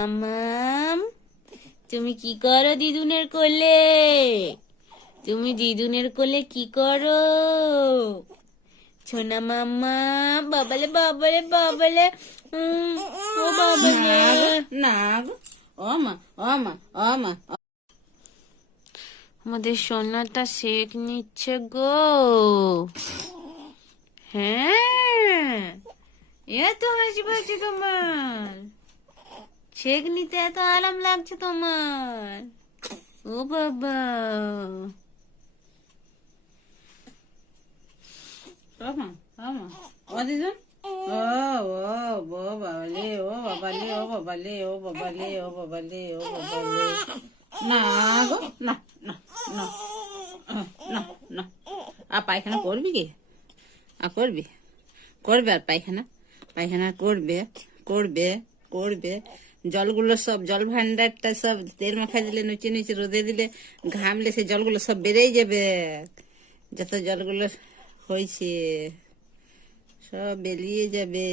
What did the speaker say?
মাম্মাম, তুমি কি করো দিদুনের কোলে? তুমি দিদুনের কোলে কি করো? ছোনা মাম্মা, বাবালে বাবালে বাবালে, ও বাবালে। না গো, ও মা, ও মা, ও মা। আমাদের সোনাটা শেক নিচ্ছে গো। হ্যাঁ, এত হাসি পাচ্ছে তোমার, শেক নিতে এত আরাম লাগছে তোমার। ও বাবা, ও মা, ও মা, ও দিদুন, ও ও বাবালে, ও বাবালে, ও বাবালে, ও বাবালে, ও বাবালে, ও বাবালে। না গো, না না না, না না। আর পায়খানা করবি কি? আর করবি, করবে আর পায়খানা, পায়খানা করবে, করবে, করবে। জলগুলো সব, জল ভান্ডারটা সব তেল মাখা দিলে, নুচে নুচে রোদে দিলে, ঘামলে সেই জলগুলো সব বেড়েই যাবে। যত জলগুলো হয়েছে সব বেরিয়ে যাবে।